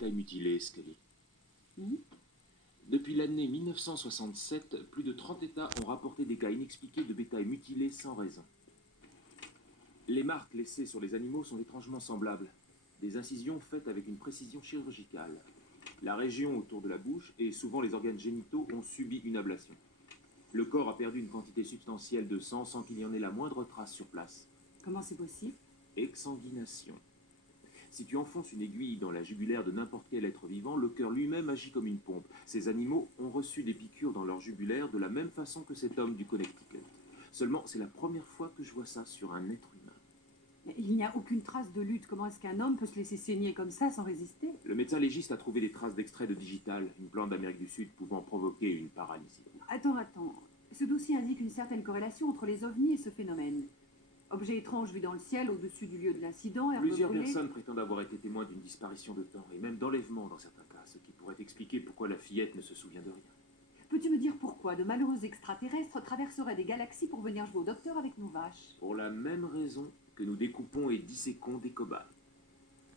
bétail mutilé, Scully. Hmm. Depuis l'année 1967, plus de 30 États ont rapporté des cas inexpliqués de bétail mutilé sans raison. Les marques laissées sur les animaux sont étrangement semblables. Des incisions faites avec une précision chirurgicale. La région autour de la bouche et souvent les organes génitaux ont subi une ablation. Le corps a perdu une quantité substantielle de sang sans qu'il y en ait la moindre trace sur place. Comment c'est possible? Exsanguination. Si tu enfonces une aiguille dans la jugulaire de n'importe quel être vivant, le cœur lui-même agit comme une pompe. Ces animaux ont reçu des piqûres dans leur jugulaire de la même façon que cet homme du Connecticut. Seulement, c'est la première fois que je vois ça sur un être humain. Mais il n'y a aucune trace de lutte. Comment est-ce qu'un homme peut se laisser saigner comme ça sans résister? Le médecin légiste a trouvé des traces d'extrait de digital, une plante d'Amérique du Sud pouvant provoquer une paralysie. Attends. Ce dossier indique une certaine corrélation entre les ovnis et ce phénomène. Objet étrange vu dans le ciel au-dessus du lieu de l'incident, herbe Plusieurs brûlée. personnes prétendent avoir été témoins d'une disparition de temps, et même d'enlèvement dans certains cas, ce qui pourrait expliquer pourquoi la fillette ne se souvient de rien. Peux-tu me dire pourquoi de malheureux extraterrestres traverseraient des galaxies pour venir jouer au docteur avec nos vaches? Pour la même raison que nous découpons et disséquons des cobayes.